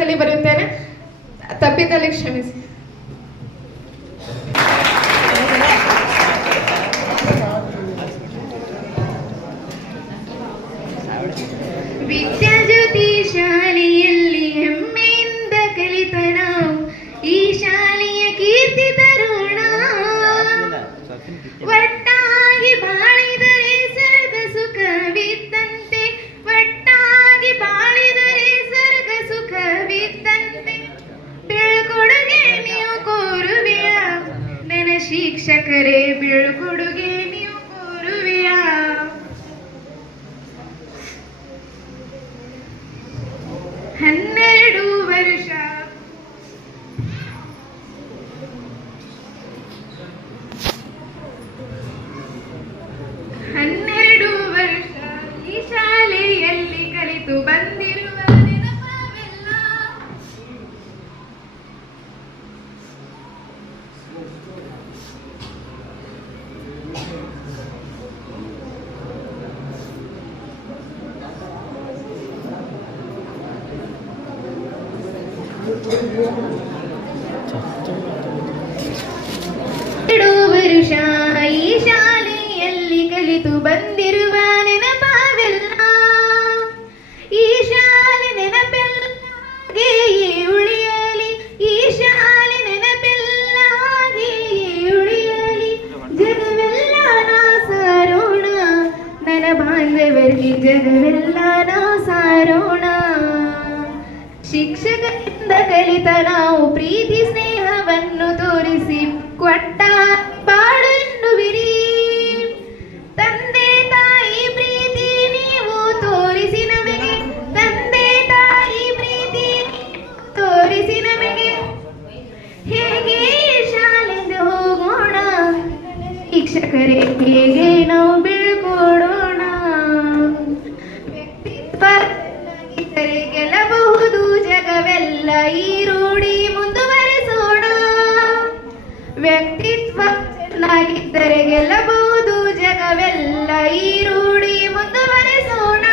ಕನ್ನಡದಲ್ಲಿ ಬರೆಯುತ್ತೇನೆ, ತಪ್ಪಿದಲ್ಲಿ ಕ್ಷಮಿಸಿ. ವಿದ್ಯಾಜ್ಯೋತಿ ಶಾಲೆಯಲ್ಲಿ ಹೆಮ್ಮೆಯಿಂದ ಕಲಿತ ನಾವು ಈ ಶಾಲೆಯ ಕೀರ್ತಿ ತರೋಣ. ಒಟ್ಟಾಗಿ ಬಾಳಿದರೆ ಸ್ವರ್ಗ ಸುಖವಿದ್ದಂತೆ, ಒಟ್ಟಾಗಿ ಬಾಳಿದರೆ ಸ್ವರ್ಗ ಸುಖವಿದ್ದಂತೆ. ಬೀಳ್ಕೊಡುಗೆ ನೀವು ಕೋರುವಿಯ ನನ್ನ ಶಿಕ್ಷಕರೇ, ಬೀಳ್ಕೊಡುಗೆ ನೀವು ಕೋರುವಿಯ. 12 ವರ್ಷ ಈ ಶಾಲೆಯಲ್ಲಿ ಕಲಿತು ಬಂದಿರುವ ನೆನಪವೆಲ್ಲ. ವರ್ಷ ಈ ಶಾಲೆಯಲ್ಲಿ ಕಲಿತು ಬಂದಿರುವ ನೆನಪವೆಲ್ಲ. ಈ ಶಾಲೆ ನೆನಪೆಲ್ಲ ಹಾಗೆಯೇ ಉಳಿಯಲಿ, ಈ ಶಾಲೆ ನೆನಪೆಲ್ಲ ಹಾಗೆಯೇ ಉಳಿಯಲಿ. ಜಗವೆಲ್ಲ ನಾ ಸಾರೋಣ, ನನ್ನ ಬಾಂಧವರಿಗೆ ಜಗವೆಲ್ಲ ನಾ ಸಾರೋಣ. ಶಿಕ್ಷಕರಿಂದ ಕಲಿತ ನಾವು ಪ್ರೀತಿ ಸ್ನೇಹವನ್ನು ತೋರಿಸಿ ಕೊಟ್ಟ ಬಾಳನ್ನುವಿರಿ. ತಂದೆ ತಾಯಿ ಪ್ರೀತಿ ನೀವು ತೋರಿಸಿ ನಮಗೆ, ತಂದೆ ತಾಯಿ ಪ್ರೀತಿ ತೋರಿಸಿ ನಮಗೆ. ಹೇಗೆ ಶಾಲೆಗೆ ಹೋಗೋಣ ಶಿಕ್ಷಕರೇ, ಹೇಗೆ ನಾವು ಬೀಳ್ಕೊಡೋಣ. ವ್ಯಕ್ತಿತ್ವ ಚೆನ್ನಾಗಿದ್ದರೆ ಗೆಲ್ಲಬಹುದು ಜಗವೆಲ್ಲ, ಈ ರೂಢಿ ಮುಂದುವರೆಸೋಣ. ವ್ಯಕ್ತಿತ್ವ ಚೆನ್ನಾಗಿದ್ದರೆ ಗೆಲ್ಲಬಹುದು ಜಗವೆಲ್ಲ, ಈ ರೂಢಿ ಮುಂದುವರೆಸೋಣ.